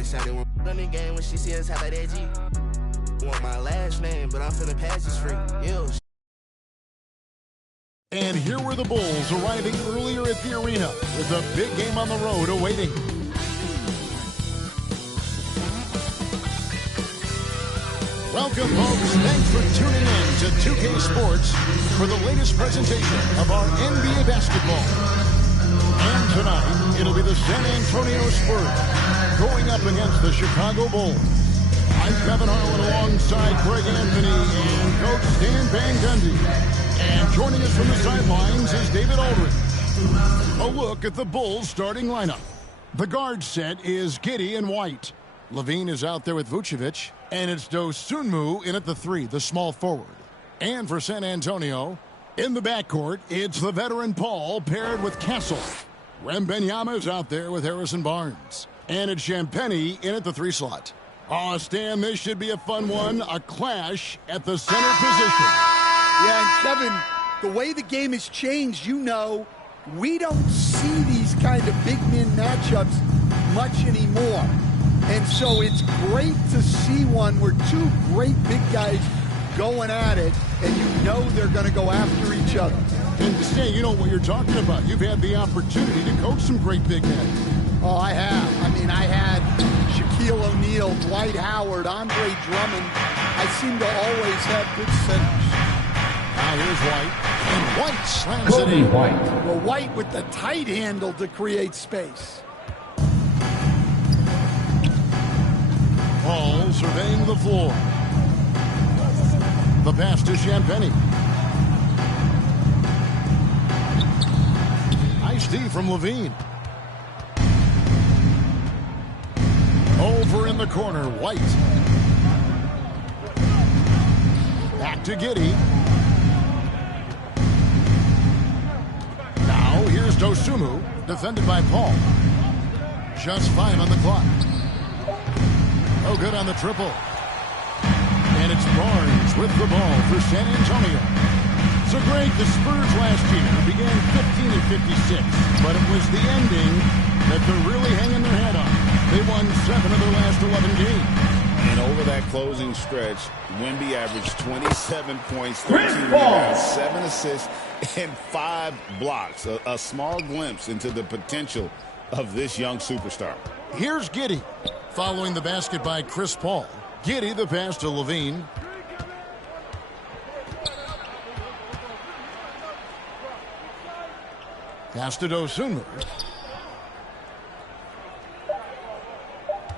the shawty want on the game when she see us top of that G. Want my last name, but I'm finna pass this free. Yo. And here were the Bulls arriving earlier at the arena with a big game on the road awaiting. Welcome, folks. Thanks for tuning in to 2K Sports for the latest presentation of our NBA basketball. And tonight, it'll be the San Antonio Spurs going up against the Chicago Bulls. I'm Kevin Harlan alongside Greg Anthony and Coach Stan Van Gundy. And joining us from the sidelines is David Aldridge. A look at the Bulls starting lineup. The guard set is Giddey and White. Levine is out there with Vucevic. And it's Dosunmu in at the 3, the small forward. And for San Antonio, in the backcourt, it's the veteran Paul paired with Castle. Wembanyama is out there with Harrison Barnes. And it's Champagnie in at the 3 slot. Oh, Stan, this should be a fun one. A clash at the center position. Yeah, and Kevin, the way the game has changed, you know, we don't see these kind of big men matchups much anymore. And so it's great to see one where two great big guys going at it, and you know they're going to go after each other. And Stan, you know what you're talking about. You've had the opportunity to coach some great big men. Oh, I have. I mean, I had Shaquille O'Neal, Dwight Howard, Andre Drummond. I seem to always have good centers. Now here's White, and White slams it in. Well, White with the tight handle to create space. Paul surveying the floor. The pass to Champagnie. Nice D from Levine. Over in the corner, White. Back to Giddey. Now here's Dosunmu, defended by Paul. Just 5 on the clock. No good on the triple. And it's Barnes with the ball for San Antonio. So Greg, the Spurs last year began 15-56, but it was the ending that they're really hanging their head on. They won 7 of their last 11 games. And over that closing stretch, Wemby averaged 27 points, 13 rebounds, 7 assists, and 5 blocks. A small glimpse into the potential of this young superstar. Here's Giddey. Following the basket by Chris Paul. Giddey, the pass to Levine. Pass to Dosunmu.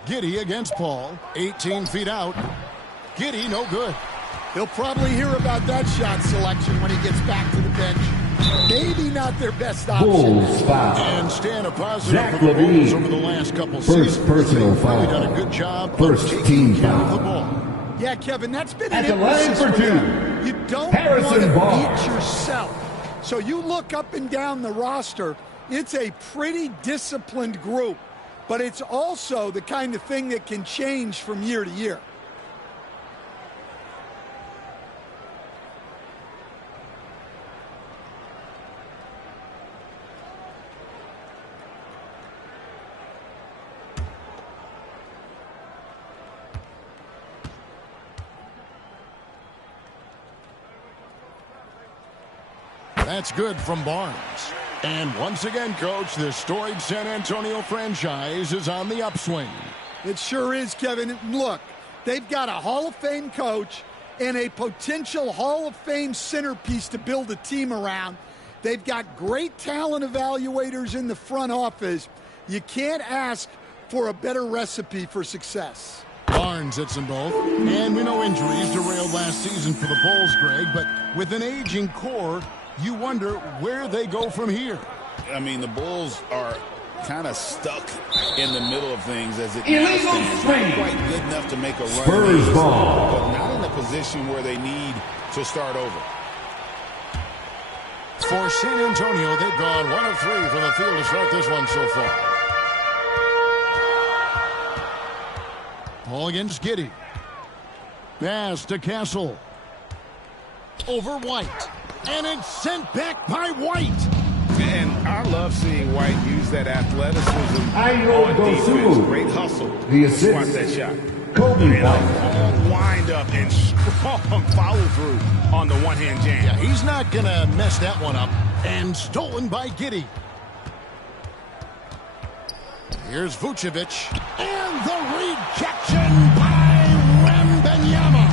Giddey against Paul. 18 feet out. Giddey, no good. He'll probably hear about that shot selection when he gets back to the bench. Maybe not their best option. Bulls foul. And Stan, a positive for the Bulls over the last couple seasons. First personal foul. They've done a good job First of team taking care foul. of the ball. Yeah, Kevin, that's been At an the line emphasis for for two, them. You don't Harrison want to Barnes. beat yourself. So you look up and down the roster, it's a pretty disciplined group, but it's also the kind of thing that can change from year to year. That's good from Barnes. And once again, Coach, the storied San Antonio franchise is on the upswing. It sure is, Kevin. Look, they've got a Hall of Fame coach and a potential Hall of Fame centerpiece to build a team around. They've got great talent evaluators in the front office. You can't ask for a better recipe for success. Barnes hits them both. And we know injuries derailed last season for the Bulls, Greg, but with an aging core, you wonder where they go from here. I mean, the Bulls are kind of stuck in the middle of things as it Illegal now stands. swing. Not quite good enough to make a run. Spurs ball. But not in a position where they need to start over. For San Antonio, they've gone 1 of 3 from the field to start this one so far. Paul against Giddey. Pass to Castle. Over White. And it's sent back by White. And I love seeing White use that athleticism on defense. Great hustle. The Squat assist. that shot. Kobe And a White. long wind up and strong follow through on the one-hand jam. Yeah, he's not going to mess that one up. And stolen by Giddey. Here's Vucevic. And the rejection by Wembanyama.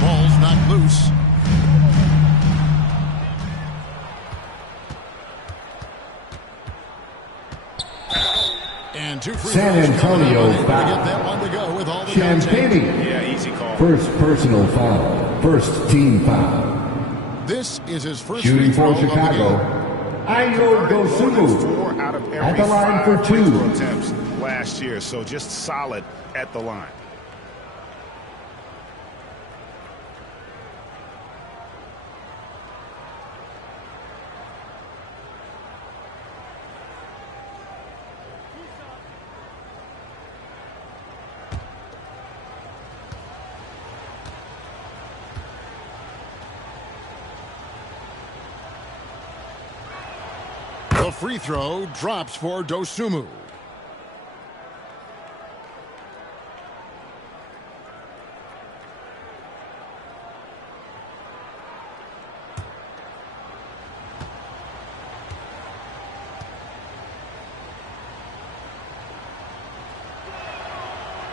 Ball's not loose. And two free San throws Antonio coming up. foul. Get that one to go with all the contact. Champagnie. Yeah, easy call. First personal foul. First team foul. This is his first Shooting free throw for of the Chicago. game. Ayo More than Dosunmu. 4 out of every At the line 5 for free throw 2. attempts last year, so just solid at the line. The free throw drops for Dosunmu.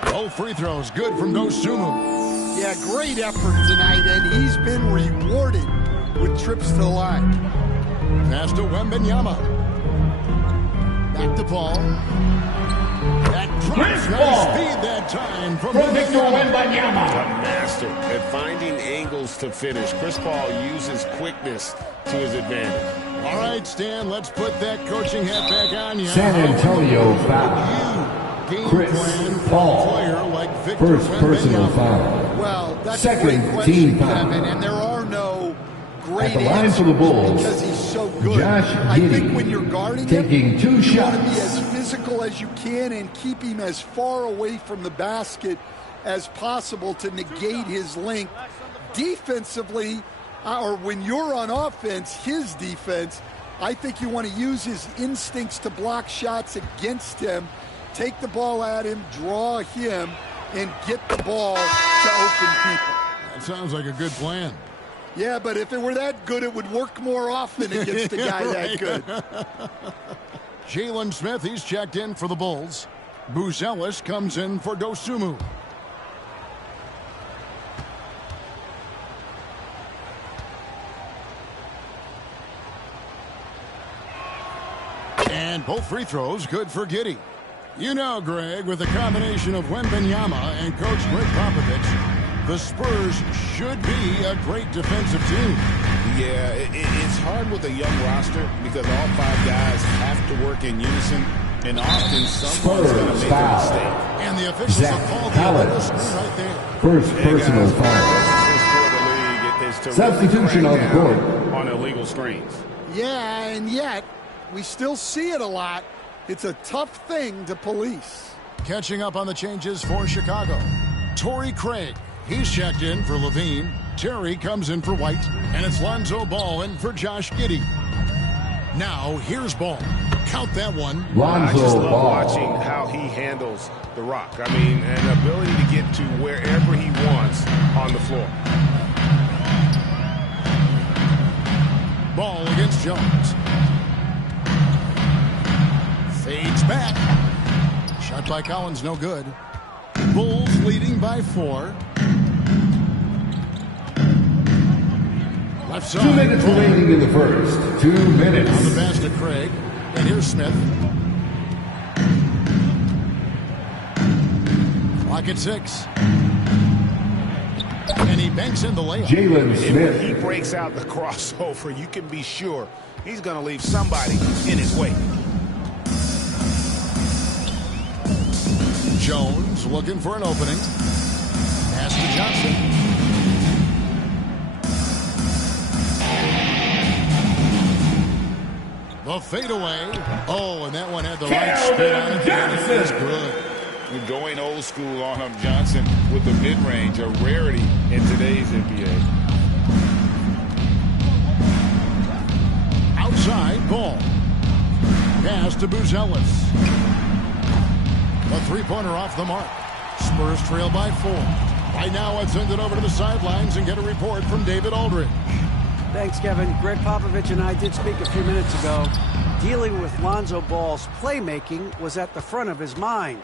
Both free throws good from Dosunmu. Yeah, great effort tonight, and he's been rewarded with trips to the line. Pass to Wembanyama. Back to Paul. That drops. Nice feed that time from Wembanyama. A master at finding angles to finish. Chris Paul uses quickness to his advantage. All right, Stan, let's put that coaching hat back on you. San Antonio foul. Game Chris plan for Paul. a player like Victor First personal Wembanyama. foul. Well, that's Second a great question, team foul. Kevin, and there are no great At the line answers for the Bulls, because he's so good. Josh I Giddey think when you're guarding taking him, 2 you want to shots. be as physical as you can and keep him as far away from the basket as possible to negate his length. Defensively, or when you're on offense, his defense, I think you want to use his instincts to block shots against him, take the ball at him, draw him, and get the ball to open people. That sounds like a good plan. Yeah, but if it were that good, it would work more often against a guy that good. Jalen Smith, he's checked in for the Bulls. Buzelis comes in for Dosunmu. And both free throws good for Giddey. You know, Greg, with the combination of Wembanyama and Coach Greg Popovich, the Spurs should be a great defensive team. Yeah, it's hard with a young roster because all 5 guys have to work in unison, and often someone's going to make a foul. mistake. And the officials Zach have called Collins. the screen right there. First Hey, personal guys, foul. this for the league is to Substitution really on the crack court. down on illegal screens. Yeah, and yet we still see it a lot. It's a tough thing to police. Catching up on the changes for Chicago. Torrey Craig, he's checked in for Levine. Terry comes in for White. And it's Lonzo Ball in for Josh Giddey. Now, here's Ball. Count that one. I just Lonzo love Ball. watching how he handles the rock. I mean, an ability to get to wherever he wants on the floor. Ball against Jones. Fades back. Shot by Collins, no good. Bulls leading by 4. Left side. 2 minutes remaining in the first. 2 minutes. On the pass to Craig. And here's Smith. Clock at 6. And he banks in the layup. Jalen And when he Smith. breaks out the crossover, you can be sure he's going to leave somebody in his way. Jones looking for an opening. Pass to Johnson. The fadeaway. Oh, and that one had the right spin on it. That's good. We're going old school on him, Johnson, with the mid-range, a rarity in today's NBA. outside, Ball. Pass to Buzelis. A three-pointer off the mark. Spurs trail by 4. Right now, let's send it over to the sidelines and get a report from David Aldridge. Thanks, Kevin. Greg Popovich and I did speak a few minutes ago. Dealing with Lonzo Ball's playmaking was at the front of his mind.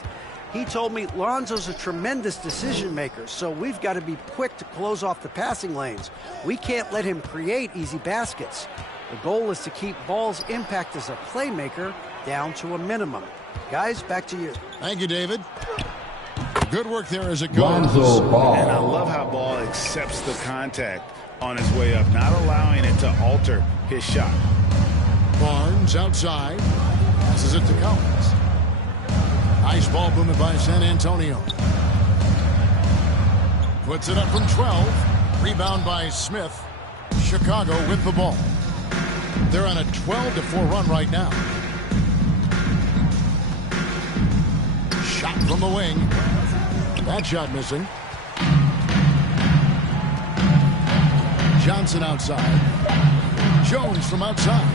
He told me Lonzo's a tremendous decision maker, so we've got to be quick to close off the passing lanes. We can't let him create easy baskets. The goal is to keep Ball's impact as a playmaker down to a minimum. Guys, back to you. Thank you, David. Good work there as it goes. Lonzo Ball. And I love how Ball accepts the contact on his way up, not allowing it to alter his shot. Barnes outside. Passes it to Collins. Nice ball movement by San Antonio. Puts it up from 12. Rebound by Smith. Chicago with the ball. They're on a 12-4 run right now. Shot from the wing. That shot missing. Johnson outside. Jones from outside.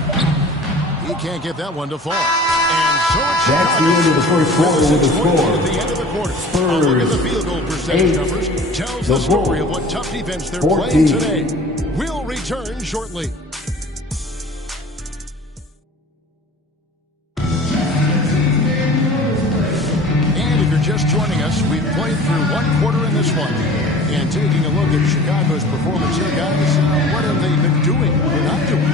He can't get that one to fall. And so it's That's the end of the first quarter with the score. at the end of the quarter. A look at the field goal percentage numbers. Tells the story of what tough defense they're 14. playing today. We'll return shortly. And if you're just joining us, we've played through one quarter in this one. And taking a look at Chicago's performance here, guys, what have they been doing or not doing?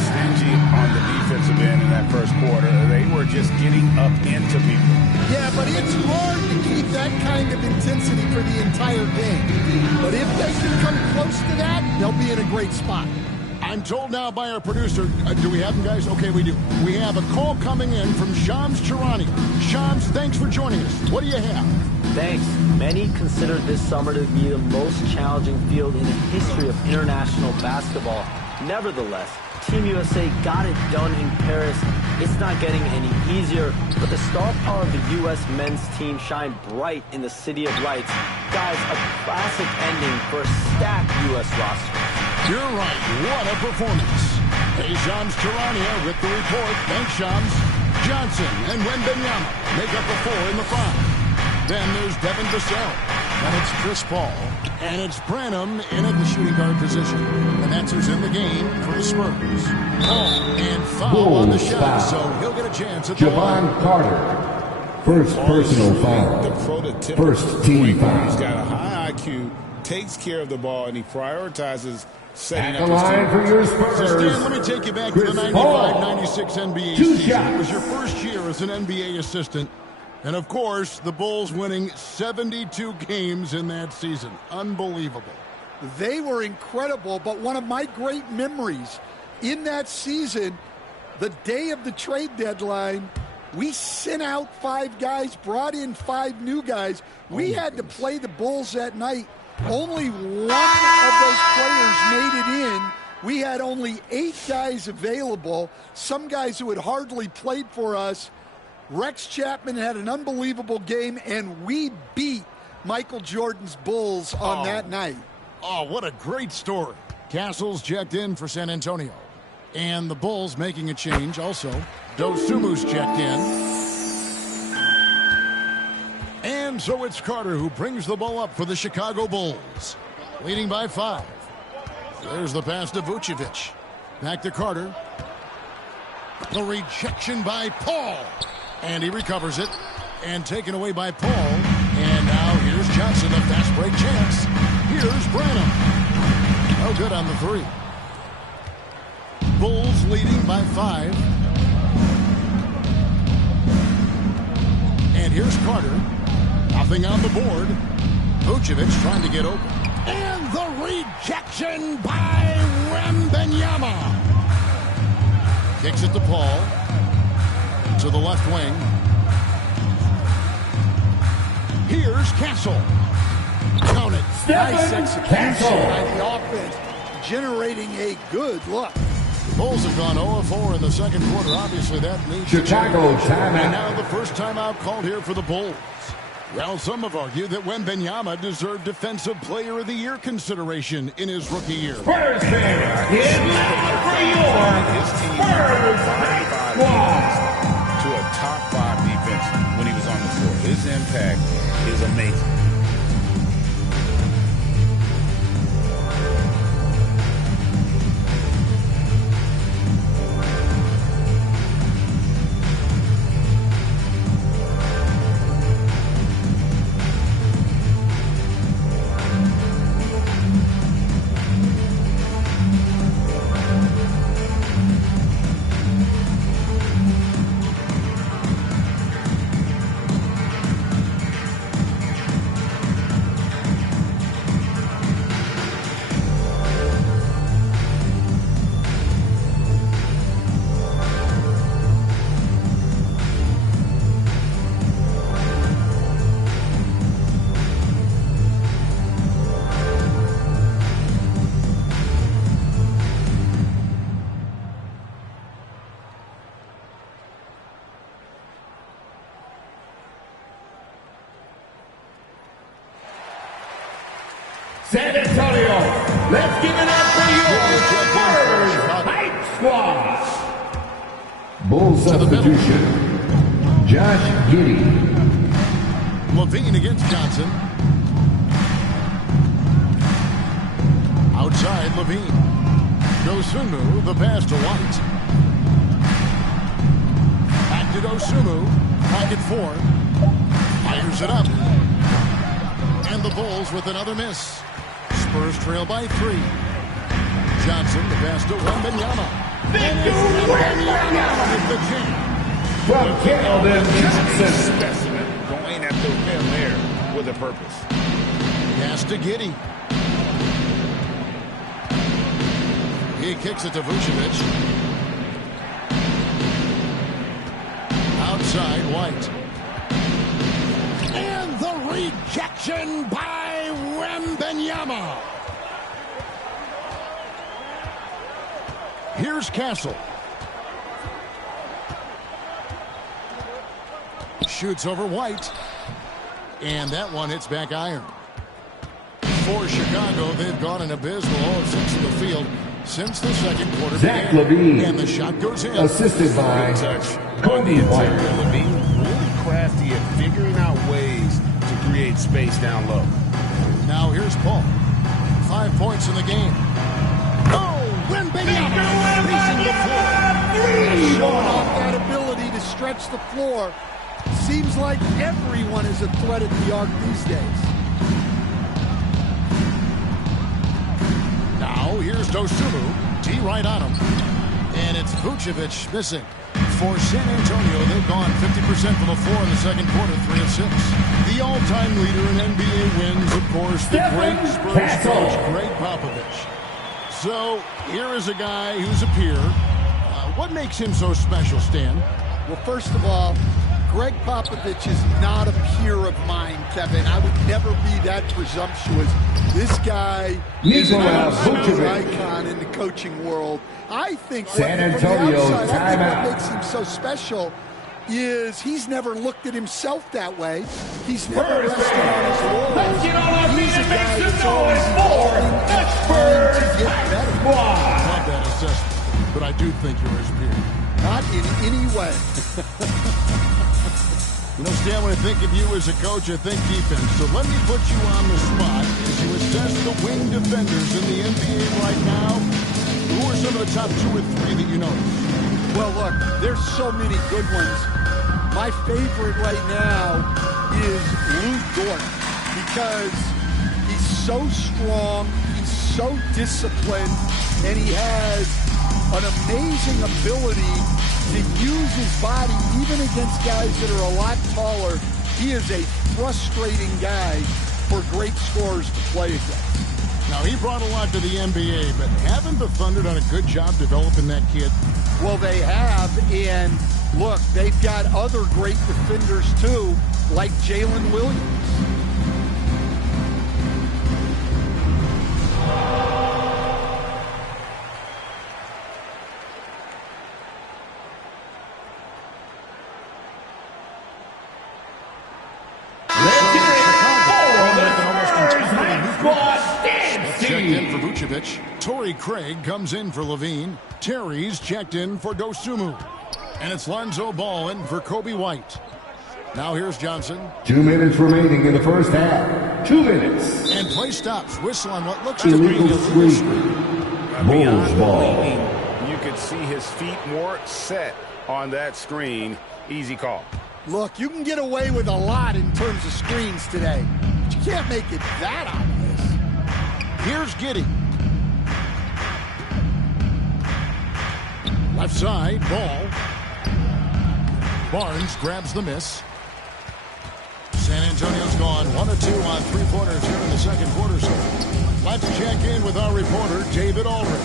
Stingy on the defensive end in that first quarter. They were just getting up into people. Yeah, but it's hard to keep that kind of intensity for the entire game. But if they can come close to that, they'll be in a great spot. I'm told now by our producer, do we have them, guys? Okay, we do. We have a call coming in from Shams Charania. Shams, thanks for joining us. What do you have? Thanks. Many consider this summer to be the most challenging field in the history of international basketball. Nevertheless, Team USA got it done in Paris. It's not getting any easier, but the star power of the U.S. men's team shined bright in the City of Lights. Guys, a classic ending for a stacked U.S. roster. You're right. What a performance. Hey, Shams Charania with the report. Thanks, Shams. Johnson and Wembanyama make up the 4 in the 5. Then there's Devin Vassell. And it's Chris Paul. And it's Branham in at the shooting guard position. And that's who's in the game for the Spurs. Paul and foul on the shot, so he'll get a chance at the line. Javon Carter. First personal The foul. prototypical First team point guard. He's foul. got a high IQ, takes care of the ball, and he prioritizes setting At up the his line team. for your So, Stan, Spurs. let me take you back to the Chris Paul. 95-96 NBA Two season. It was shots. your first year as an NBA assistant. And, of course, the Bulls winning 72 games in that season. Unbelievable. They were incredible, but one of my great memories in that season, the day of the trade deadline, we sent out 5 guys, brought in 5 new guys. We had to play the Bulls that night. Only one of those players made it in. We had only 8 guys available, some guys who had hardly played for us. Rex Chapman had an unbelievable game, and we beat Michael Jordan's Bulls on that night. Oh, what a great story. Castles checked in for San Antonio. And the Bulls making a change also. Dosumu's checked in. And so it's Carter who brings the ball up for the Chicago Bulls. Leading by 5. There's the pass to Vucevic. Back to Carter. The rejection by Paul. And he recovers it. And taken away by Paul. And now here's Johnson, the fast break chance. Here's Branham. No good on the 3. Bulls leading by 5. And here's Carter. Nothing on the board. Vucevic trying to get open. And the rejection by Wembanyama. Kicks it to Paul. To the left wing. Here's Castle. Count it. Nice execution Castle. by the offense, generating a good look. The Bulls have gone 0-4 in the second quarter. Obviously, that needs Chicago to change. And timeout. now the first timeout called here for the Bulls. Well, some have argued that Wembanyama deserved Defensive Player of the Year consideration in his rookie year. Spurs fans, get loud for your His team Spurs won 5 to a top 5 defense when he was on the floor. His impact is amazing. San Antonio, let's give it up for your Spurs Hype Squad. Bull substitution, Josh Giddey. Levine against Johnson. Outside Levine. Dosunmu, the pass to White. Back to Dosunmu. Pocket 4. Fires it up. And the Bulls with another miss. Spurs trail by 3. Johnson, the pass to Wembanyama. From Keldon Johnson. Specimen going at the rim there with a purpose. Pass to Giddey. He kicks it to Vucevic. Outside White. And the rejection by Wembanyama. Here's Castle. Shoots over White. And that one hits back iron. For Chicago, they've gone an abysmal 0-6 in the field since the second quarter. Zach LaVine. And the shot goes in. Assisted by Cody White. Levine really crafty at figuring out ways to create space down low. Now here's Paul. 5 points in the game. Oh, Wembanyama spacing the floor. Showing off that ability to stretch the floor. Seems like everyone is a threat at the arc these days. Now here's Dosunmu. T right on him. And it's Vucevic missing. For San Antonio, they've gone 50% from the floor in the second quarter, 3 of 6. The all-time leader in NBA wins, of course, the great Spurs coach, Greg Popovich. So here is a guy who's a peer. What makes him so special, Stan? Well, first of all, Greg Popovich is not a peer of mine, Kevin. I would never be that presumptuous. This guy is an icon in the coaching world. I think San Antonio timeout. What makes him so special is he's never looked at himself that way. He's never rested on his laurels. Let's get all our He's a music guy makes that's some always noise for evolving the and trying to Spurs get better. I love that assessment, but I do think you're his peer. Not in any way. You know, Stan, when I think of you as a coach, I think defense. So let me put you on the spot as you assess the wing defenders in the NBA right now. Who are some of the top 2 or 3 that you notice? Well, look, there's so many good ones. My favorite right now is Lou Dort because he's so strong, he's so disciplined, and he has an amazing ability to use his body even against guys that are a lot taller. He is a frustrating guy for great scorers to play against. Now, he brought a lot to the NBA, but haven't the Thunder done a good job developing that kid? Well, they have, and look, they've got other great defenders too, like Jalen Williams. Let's Vucevic. Torrey Craig comes in for Levine. Terry's checked in for Dosunmu. And it's Lonzo Ball in for Kobe White. Now here's Johnson. 2 minutes remaining in the first half. 2 minutes. And play stops. Whistle on what looks to be an Illegal illegal screen. Bulls ball. You could see his feet more set on that screen. Easy call. Look, you can get away with a lot in terms of screens today, but you can't make it that obvious. Here's Giddey. Left side, Ball. Barnes grabs the miss. San Antonio's gone 1 of 2 on three-pointers here in the second quarter. So let's check in with our reporter, David Aldridge.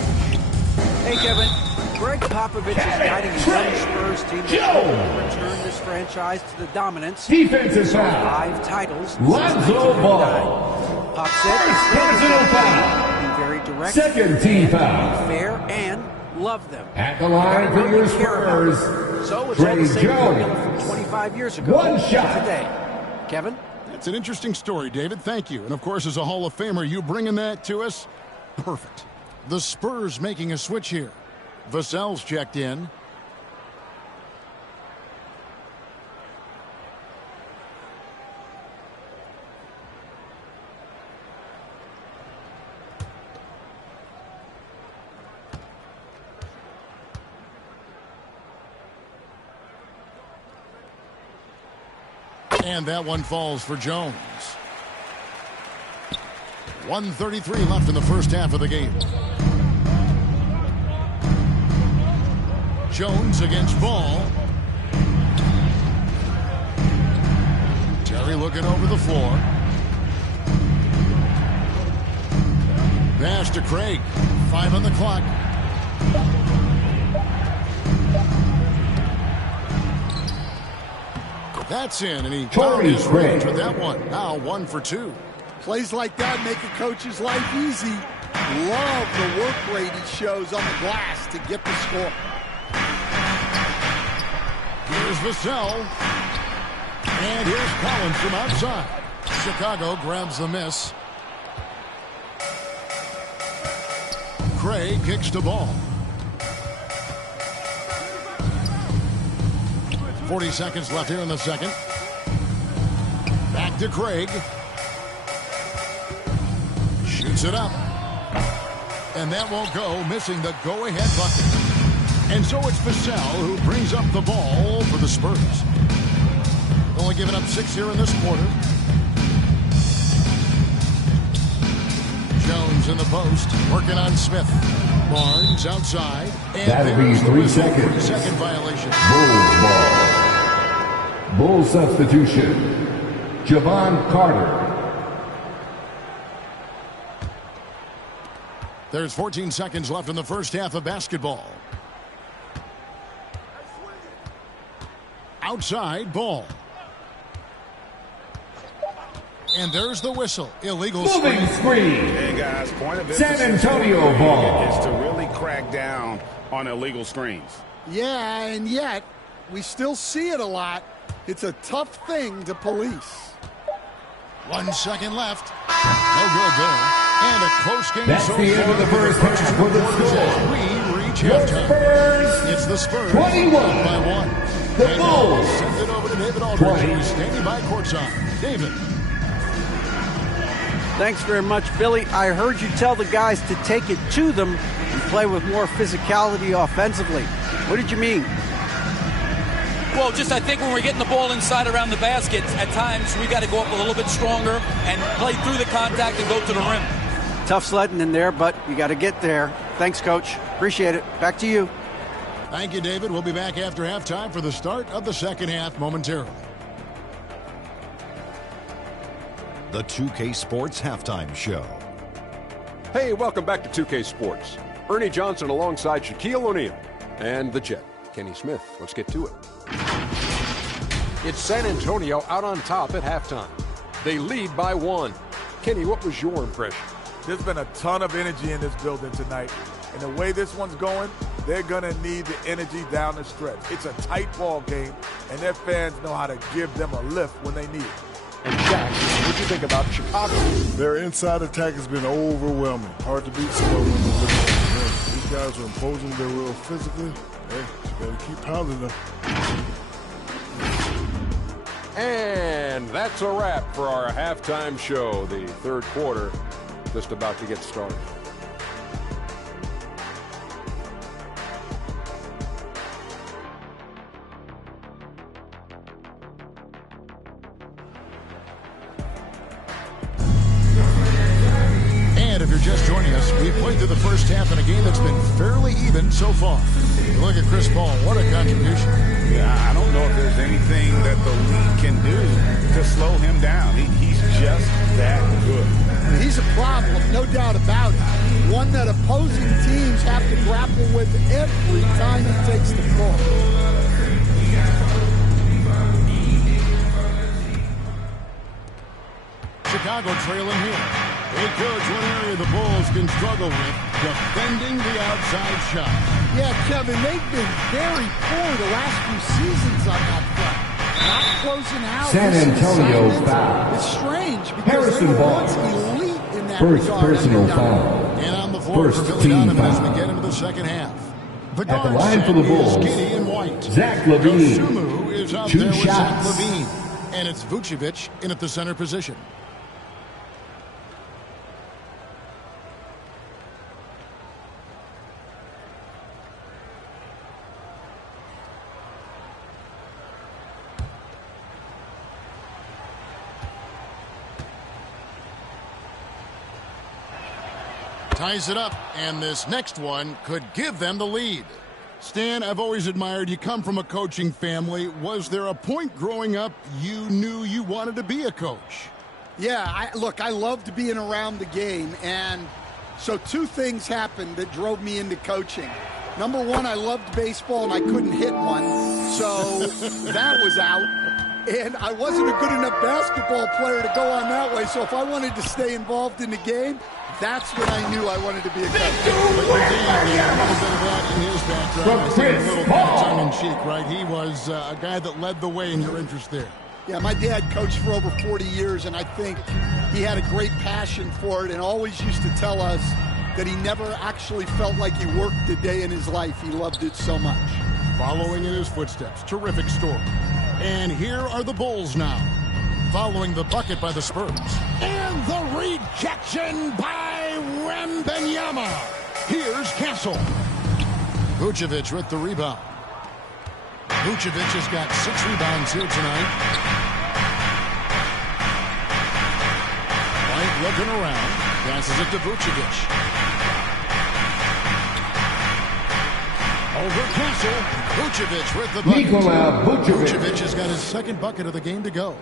Hey, Kevin. Greg Popovich is guiding his young Spurs team to return this franchise to the dominance. Defensive foul. 5 titles. Lonzo Ball. Pop said he's Personal foul. be very direct, Second team foul. fair, and love them. At the line for your Spurs. So it's all the Trey same formula Jones. from 25 years ago. One shot. Today. Kevin? It's an interesting story, David. Thank you. And, of course, as a Hall of Famer, you bringing that to us? Perfect. The Spurs making a switch here. Vassell's checked in. And that one falls for Jones. 1:33 left in the first half of the game. Jones against Ball. Terry looking over the floor. Pass to Craig. 5 on the clock. That's in, and he found his range with that one. Now 1 for 2. Plays like that make a coach's life easy. Love the work rate he shows on the glass to get the score. Here's Vassell. And here's Collins from outside. Chicago grabs the miss. Craig kicks the ball. 40 seconds left here in the second. Back to Craig. Shoots it up. And that won't go, missing the go-ahead bucket. And so it's Vassell who brings up the ball for the Spurs. Only giving up 6 here in this quarter. Jones in the post, working on Smith. Barnes outside. And that'll be 3 seconds. 3-second violation. Bulls ball. Bull substitution. Javon Carter. There's 14 seconds left in the first half of basketball. Outside, Ball. And there's the whistle. Illegal Moving screen. Hey, guys, point of San Antonio ball. is to really crack down on illegal screens. Yeah, and yet we still see it a lot. It's a tough thing to police. 1 second left. No good there. And a close game. That's so the end of the first half for the score. We reach The halftime. Spurs It's the Spurs 21. by 1. The And now we'll Bulls send it over to David Aldridge, 20. who's standing by courtside. David. Thanks very much, Billy. I heard you tell the guys to take it to them and play with more physicality offensively. What did you mean? Well, just I think when we're getting the ball inside around the basket, at times we got to go up a little bit stronger and play through the contact and go to the rim. Tough sledding in there, but you got to get there. Thanks, Coach. Appreciate it. Back to you. Thank you, David. We'll be back after halftime for the start of the second half momentarily. The 2K Sports Halftime Show. Hey, welcome back to 2K Sports. Ernie Johnson alongside Shaquille O'Neal and the Jet, Kenny Smith. Let's get to it. It's San Antonio out on top at halftime. They lead by 1. Kenny, what was your impression? There's been a ton of energy in this building tonight. And the way this one's going, they're going to need the energy down the stretch. It's a tight ball game, and their fans know how to give them a lift when they need it. And Shaq with you think about Chicago? Their inside attack has been overwhelming. Hard to beat someone when they're looking at the rim. These guys are imposing their will physically. Hey, you gotta keep pounding them. And that's a wrap for our halftime show. The third quarter just about to get started. And if you're just joining us, we've played through the first half in a game that's been fairly even so far. Look at Chris Paul. What a contribution. Yeah, I don't know if there's anything that the league can do to slow him down. He's just that good. He's a problem, no doubt about it. One that opposing teams have to grapple with every time he takes the ball. Chicago trailing here. Hey, Coach, one area the Bulls can struggle with, defending the outside shot. Yeah, Kevin, they've been very poor the last few seasons on that front. Not closing out. San Antonio foul. It's strange because Harrison they were Ball. once elite in that First regard. personal foul. And on the floor First for Billy team Donovan as foul. we get into the second half. The At the guard line for the set is Bulls, Giddey in white. Zach LaVine. Dosunmu is out 2 there with Zach shots. LaVine. And it's Vucevic in at the center position. Ties it up, and this next one could give them the lead. Stan, I've always admired you come from a coaching family. Was there a point growing up you knew you wanted to be a coach? Yeah, look, I loved being around the game, and so two things happened that drove me into coaching. Number one, I loved baseball, and I couldn't hit one, so that was out. And I wasn't a good enough basketball player to go on that way, so if I wanted to stay involved in the game, that's when I knew I wanted to be a coach. A little bit of that in his background. I think a little bit of tongue-in-cheek, right? He was a guy that led the way in your interest there. Yeah, my dad coached for over 40 years, and I think he had a great passion for it and always used to tell us that he never actually felt like he worked a day in his life. He loved it so much. Following in his footsteps. Terrific story. And here are the Bulls now, following the bucket by the Spurs. And the rejection by Wembanyama. Here's Castle. Vucevic with the rebound. Vucevic has got 6 rebounds here tonight. White looking around. Passes it to Vucevic. Over Castle. Vucevic with the bucket. Nikola Vucevic. Vucevic has got his second bucket of the game to go.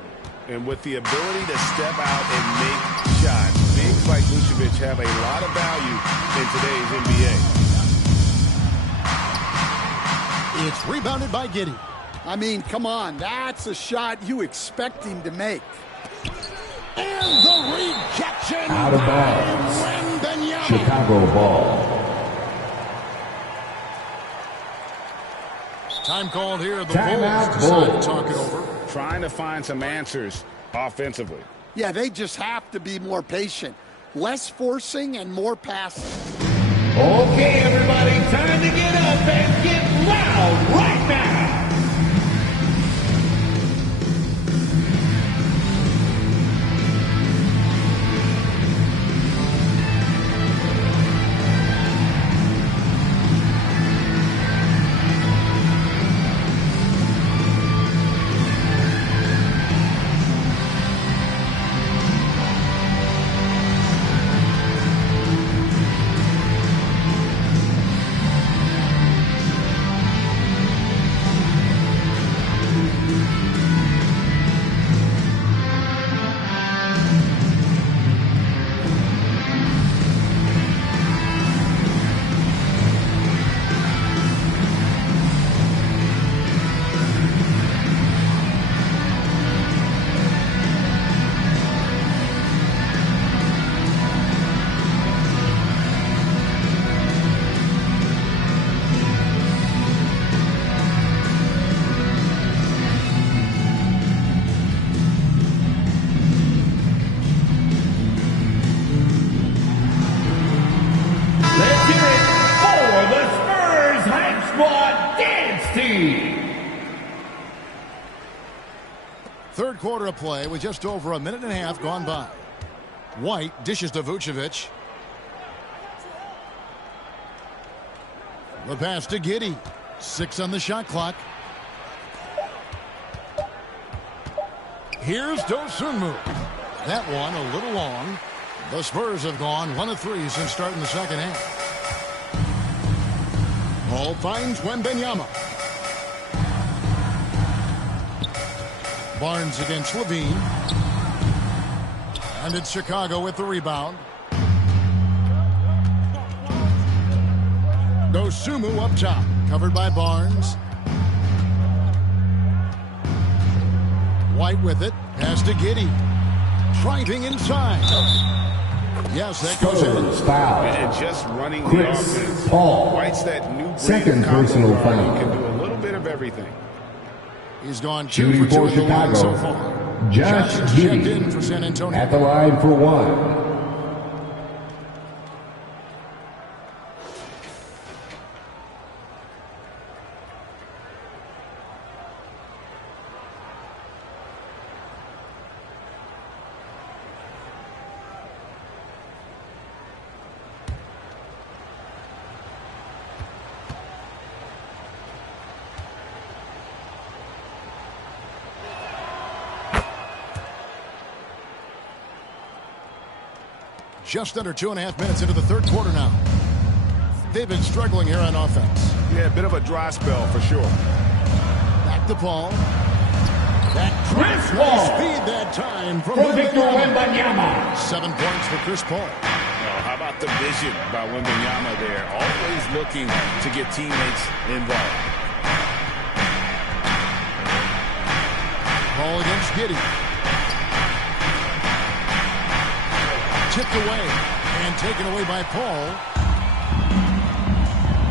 And with the ability to step out and make shots, bigs like Vucevic have a lot of value in today's NBA. It's rebounded by Giddey. I mean, come on, that's a shot you expect him to make. And the rejection Out of by bounds. Wembanyama. Chicago ball. Time called here. The Timeout, Bulls decide to Bulls. talk it over. Trying to find some answers offensively. Yeah, they just have to be more patient. Less forcing and more passing. Okay, everybody, time to get up and get loud right now. Third quarter of play with just over a minute and a half gone by. White dishes to Vucevic. The pass to Giddey. 6 on the shot clock. Here's Dosunmu. That one a little long. The Spurs have gone 1 of 3 since starting the second half. Ball finds Wembanyama. Barnes against Levine. And it's Chicago with the rebound. Dosunmu up top. Covered by Barnes. White with it. Pass to Giddey. Driving inside. Yes, that goes in. Foul. And just running Chris the offense. Paul. White's that new Second personal foul. He can do a little bit of everything. He's gone 2 Shooting for 2 for in the line so Chicago, far. Josh Shots checked in Giddey for San Antonio. at the line for 1. Just under 2.5 minutes into the third quarter now. They've been struggling here on offense. Yeah, a bit of a dry spell for sure. Back to Paul. That Chris Paul. speed that time from Victor Wembanyama. 7 points for Chris Paul. Oh, how about the vision by Wembanyama there? Always looking to get teammates involved. Paul against Giddey. Tipped away and taken away by Paul.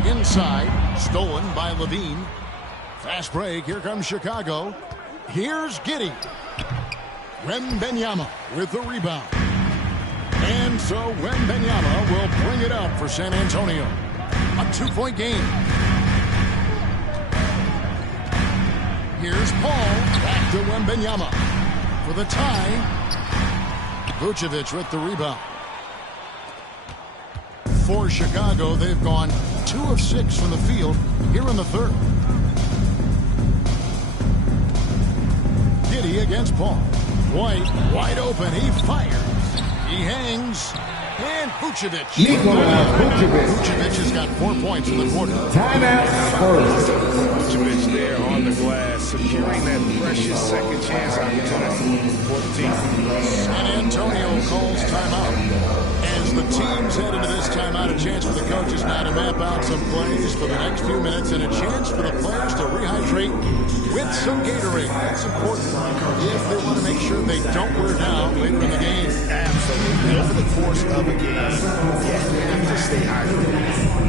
Inside, stolen by Levine. Fast break, here comes Chicago. Here's Giddey. Wembanyama with the rebound. And so Wembanyama will bring it up for San Antonio. A 2-point game. Here's Paul. Back to Wembanyama for the tie. Vucevic with the rebound. For Chicago, they've gone 2 of 6 from the field here in the third. Giddey against Paul. White, wide open. He fires. He hangs. And Vucevic. Vucevic has got 4 points in the quarter. Timeout Spurs. Vucevic there on the glass, securing that precious second chance opportunity for the team. San Antonio calls timeout. As the teams head into this timeout, a chance for the coaches now to map out some plays for the next few minutes and a chance for the players to rehydrate with some Gatorade. That's important if they want to make sure they don't wear down later in the game. Absolutely. Over the course of a game, you have to stay hydrated.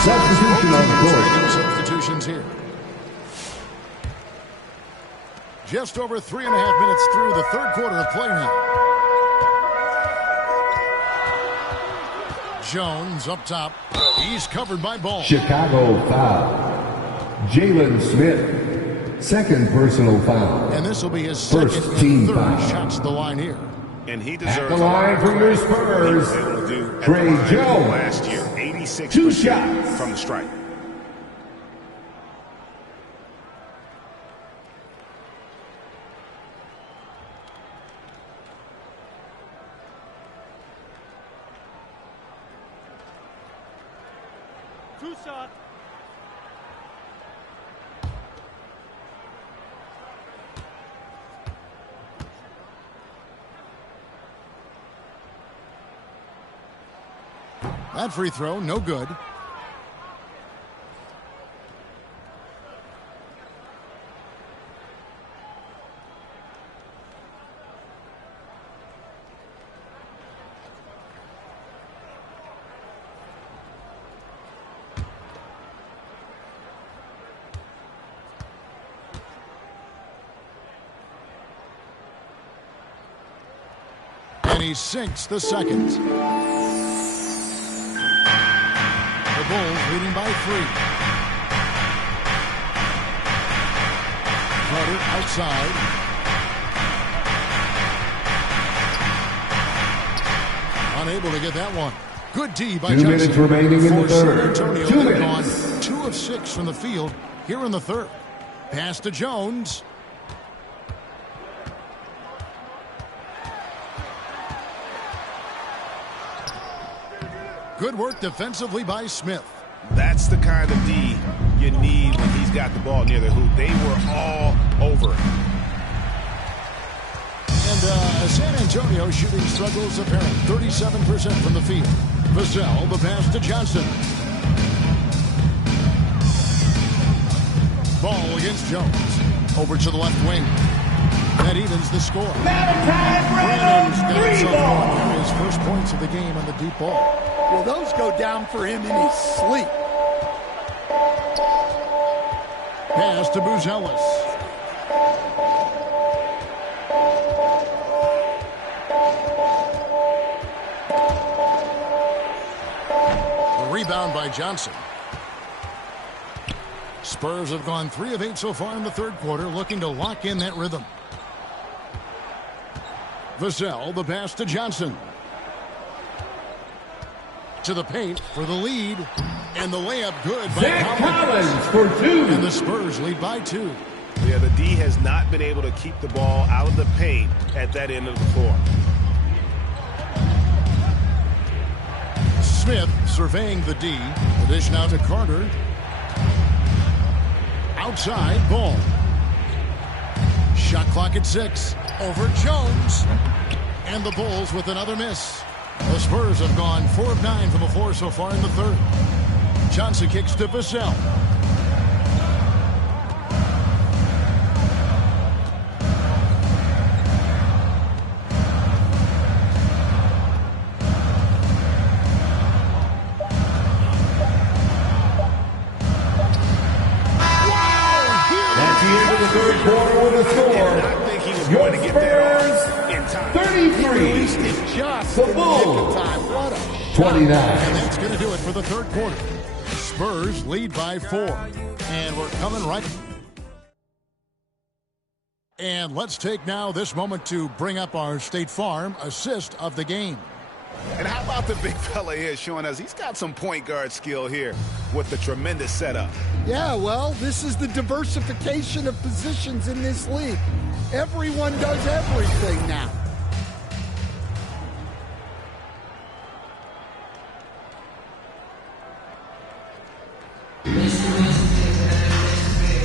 Substitution on the court. Substitutions here. Just over 3.5 minutes through the third quarter of play now. Jones up top. He's covered by Ball. Chicago foul. Jalen Smith. Second personal foul. And this will be his First second team and third foul. shots to the line here. And he At deserves the line for your Spurs, Trey Jones. Last year, 86% 2 shots. from the stripe. Two shots. That free throw, no good. And he sinks the second. The Bulls leading by 3. Carter outside. Unable to get that one. Good D by Johnson. 2 minutes remaining in the third. San Antonio 2 they've minutes. gone 2 of 6 from the field here in the third. Pass to Jones. Good work defensively by Smith. That's the kind of D you need when he's got the ball near the hoop. They were all over it. And San Antonio shooting struggles apparent. 37% from the field. Vassell, the pass to Johnson. Ball against Jones. Over to the left wing. That evens the score. Brannon's got himself going. His first points of the game on the deep ball. Well, those go down for him in his sleep. Pass to Buzelis. A rebound by Johnson. Spurs have gone 3 of 8 so far in the third quarter, looking to lock in that rhythm. Vassell, the pass to Johnson. To the paint for the lead. And the layup good by Collins for 2. And the Spurs lead by 2. Yeah, the D has not been able to keep the ball out of the paint at that end of the floor. Smith surveying the D. The dish now to Carter. Outside, ball. Shot clock at 6. Over Jones. And the Bulls with another miss. The Spurs have gone 4 of 9 from the floor so far in the third. Johnson kicks to Vassell. That's the end of the third quarter with a score. I think he was Your going to get that off Spurs, in time. 33. Just The in Bulls, time. What a 29. And that's going to do it for the third quarter. Spurs lead by 4. And we're coming right. And let's take now this moment to bring up our State Farm assist of the game. And how about the big fella here showing us he's got some point guard skill here with the tremendous setup. Yeah, well, this is the diversification of positions in this league. Everyone does everything now.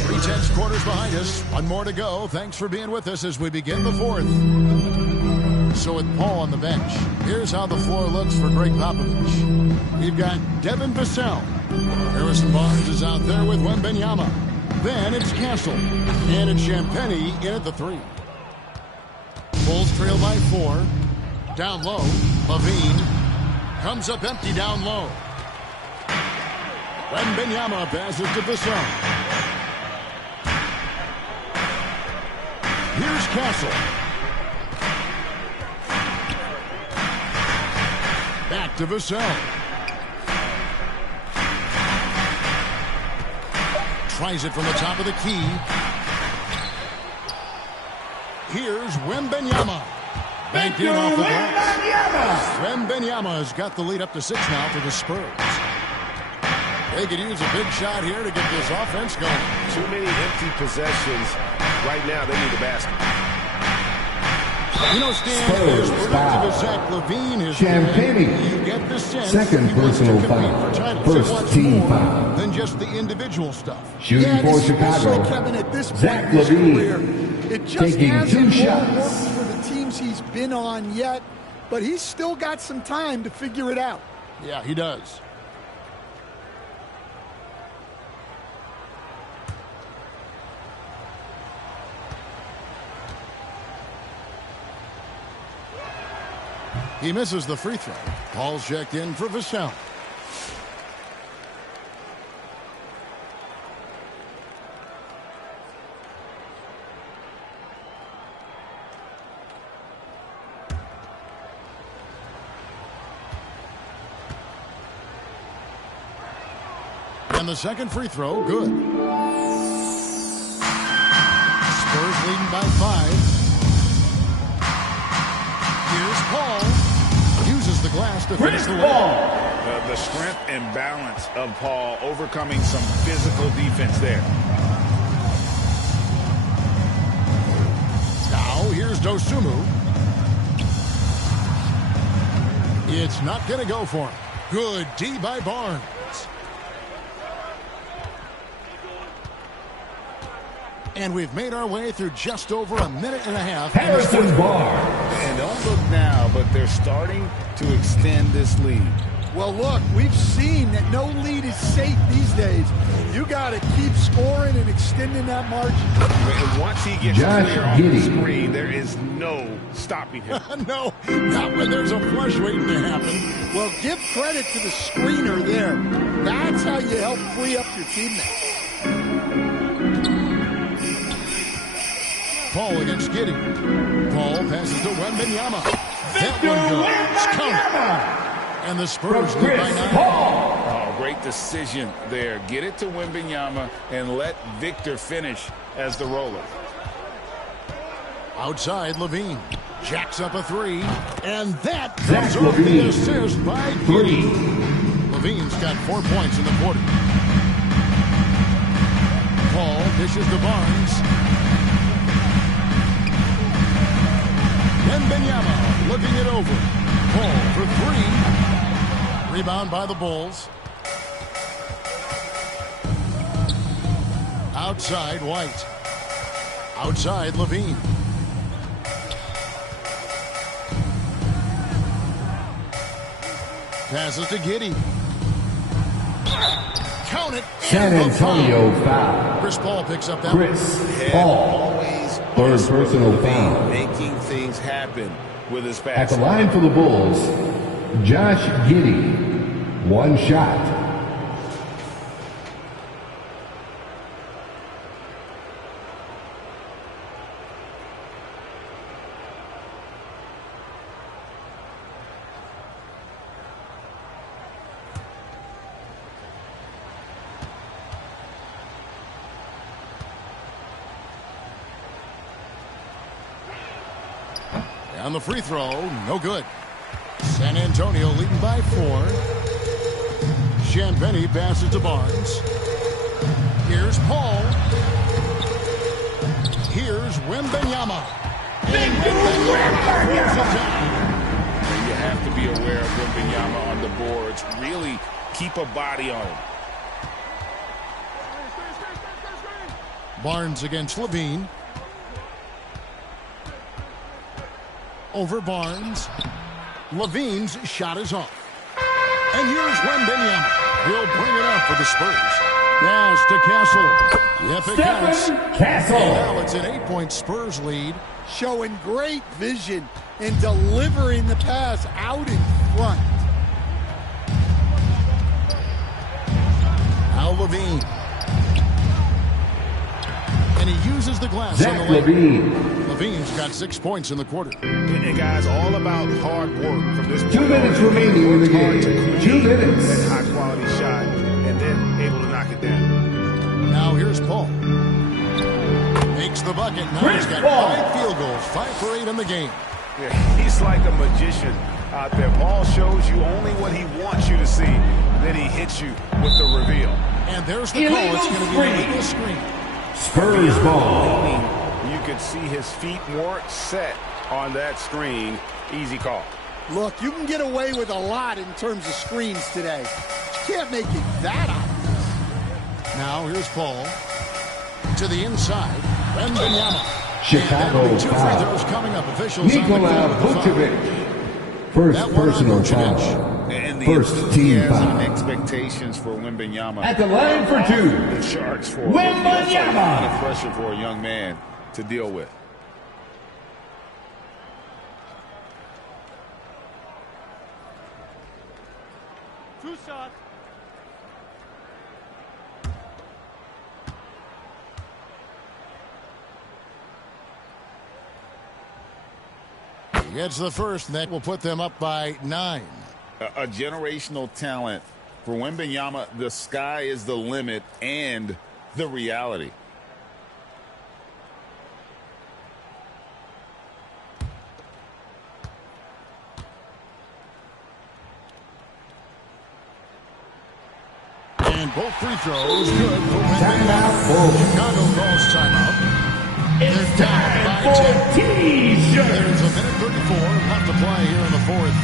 Three-tenths quarters behind us. 1 more to go. Thanks for being with us as we begin the fourth. So with Paul on the bench, here's how the floor looks for Greg Popovich. We've got Devin Vassell. Harrison Barnes is out there with Wembanyama. Then it's Castle. And it's Champagnie in at the 3. Bulls trail by 4. Down low, Levine comes up empty down low. Wembanyama passes to Vassell. Here's Castle. Back to Vassell. Tries it from the top of the key. Here's Wembanyama. Banked in off the glass. Wembanyama has got the lead up to 6 now for the Spurs. They could use a big shot here to get this offense going. Too many empty possessions. Right now, they need a basket. You know, Stan, as productive as Zach LaVine is today, you get the sense Second personal foul. First team foul. Than just the individual stuff. Shooting for Chicago, Kevin, at this point Zach in his career, LaVine it just taking hasn't 2 all shots. worked for the teams he's been on yet, but he's still got some time to figure it out. Yeah, he does. He misses the free throw. Ball's checked in for Vassell. And the second free throw, good. Spurs leading by 5. Here's Paul. Uses the glass to finish the layup. The strength and balance of Paul overcoming some physical defense there. Now here's Dosunmu. It's not going to go for him. Good D by Barnes. And we've made our way through just over a minute and a half. Harrison Barnes. And don't look now, but they're starting to extend this lead. Well, look, we've seen that no lead is safe these days. You got to keep scoring and extending that margin. And once he gets clear off the screen, there is no stopping him. No, not when there's a flush waiting to happen. Well, give credit to the screener there. That's how you help free up your teammates. Paul against Giddey. Paul passes to Wembanyama. That one goes. Count. And the Spurs lead by 9. Oh, great decision there. Get it to Wembanyama and let Victor finish as the roller. Outside, LaVine jacks up a 3. And that comes off the assist by Giddey. LaVine's got 4 points in the quarter. Paul dishes to Barnes. Wembanyama looking it over. Paul for 3. Rebound by the Bulls. Outside, White. Outside, LaVine. Passes to Giddey. Count it. San Antonio foul. Chris Paul picks up that Chris one. Paul. Third personal foul. Making things happen with his pass. At the line for the Bulls, Josh Giddey. 1 shot. On the free throw, no good. San Antonio leading by 4. Champagny passes to Barnes. Here's Paul. Here's Wembanyama. And You have to be aware of Wembanyama on the boards. Really keep a body on him. Barnes against LaVine. Over Barnes. LaVine's shot is off. And here's Wembanyama. He'll bring it up for the Spurs. Yes, to Castle. Yep, it counts. Castle. And now it's an 8-point Spurs lead. Showing great vision and delivering the pass out in front. Now LaVine. And he uses the glass Zach on the LaVine. LaVine's got 6 points in the quarter. And guys, all about hard work from this point 2 minutes remaining in the game. 2 minutes. That high quality shot and then able to knock it down. Now here's Paul. Makes the bucket. Now he's got 5 field goals. 5 for 8 in the game. Yeah, he's like a magician out there. Paul shows you only what he wants you to see. Then he hits you with the reveal. And there's the call. It's going to be an illegal screen. Spurs ball. You could see his feet more set on that screen. Easy call. Look, you can get away with a lot in terms of screens today. You can't make it that obvious. Now here's Paul. To the inside. Wembanyama. Chicago Two free foul. throws coming up. Officials Nikola on the court with the foul. Vucevic. First personal foul. And the First team enthusiasm foul. and expectations for Wembanyama. At the line for two. The Sharks for Wembanyama. a lot of pressure for a young man to deal with. Two shots. He gets the first, and that will put them up by 9. A generational talent for Wembanyama. The sky is the limit and the reality. And both free throws good for Timeout, Bulls. Bulls. Chicago calls timeout. It's They're time down for by 10. T-shirts. There's a minute 34 left to play here in the fourth.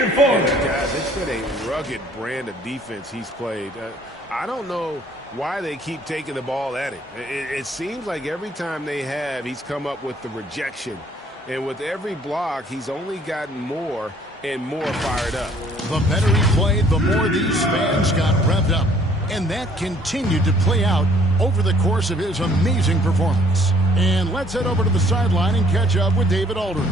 Guys, it's been a rugged brand of defense he's played. I don't know why they keep taking the ball at him. It seems like every time they have, he's come up with the rejection. And with every block, he's only gotten more and more fired up. The better he played, the more these fans got revved up. And that continued to play out over the course of his amazing performance. And let's head over to the sideline and catch up with David Aldridge.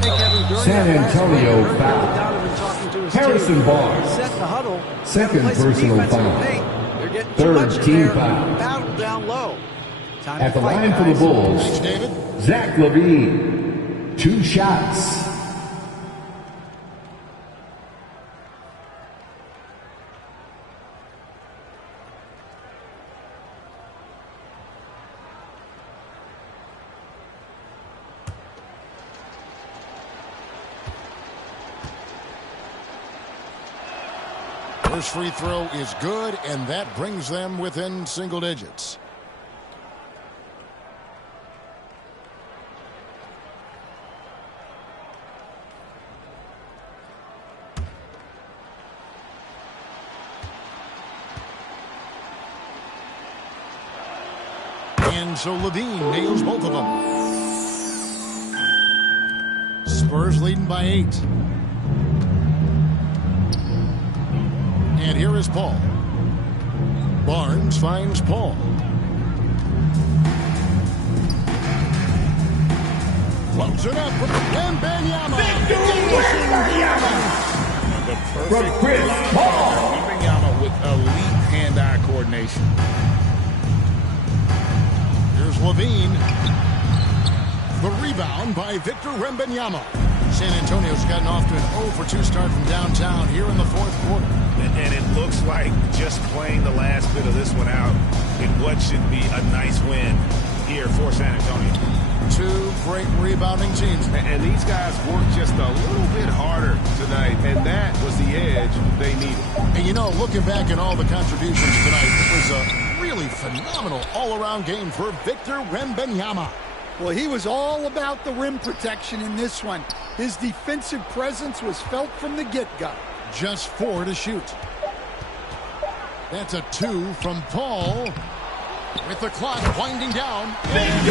Hey, Kevin, San Antonio foul. Harrison Barnes. Set the huddle. Second Play some personal defense in the foul. paint. They're getting too Third much in team there. foul. Battle down low. Time At to the fight, line for the guys. Bulls, Thanks, David. Zach LaVine. 2 shots. First free throw is good, and that brings them within single digits. And so Levine nails both of them. Spurs leading by 8. And here is Paul. Barnes finds Paul. Floats it up from Wembanyama. The perfect From Chris Paul. Wembanyama with elite hand-eye coordination. Here's Levine. The rebound by Victor Wembanyama. San Antonio's gotten off to an 0-for-2 start from downtown here in the fourth quarter. And it looks like just playing the last bit of this one out in what should be a nice win here for San Antonio. Two great rebounding teams. And these guys worked just a little bit harder tonight, and that was the edge they needed. And you know, looking back at all the contributions tonight, it was a really phenomenal all-around game for Victor Wembanyama. Well, he was all about the rim protection in this one. His defensive presence was felt from the get-go. Just 4 to shoot. That's a 2 from Paul. With the clock winding down. And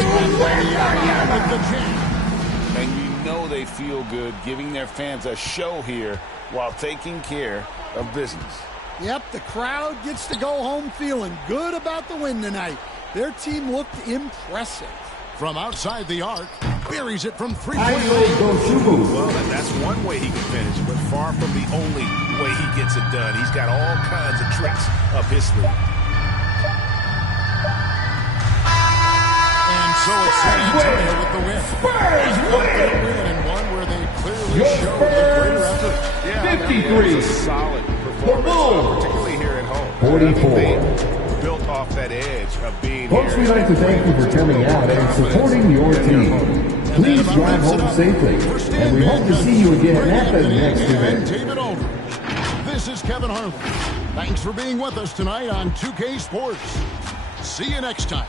you know they feel good giving their fans a show here while taking care of business. Yep, the crowd gets to go home feeling good about the win tonight. Their team looked impressive. From outside the arc, buries it from 3-point line. Well, that's one way he can finish, but far from the only way he gets it done. He's got all kinds of tricks up his sleeve. And so it's San Antonio with the win. Spurs win! And one where they clearly showed the greater effort. Yeah, 53. That was a solid performance, particularly here at home. 44. Built off that edge of being Folks, here. we'd like to thank you for coming out and supporting your team. Please drive home safely, and we hope to see you again at the next event. David Aldridge. This is Kevin Harlan. Thanks for being with us tonight on 2K Sports. See you next time.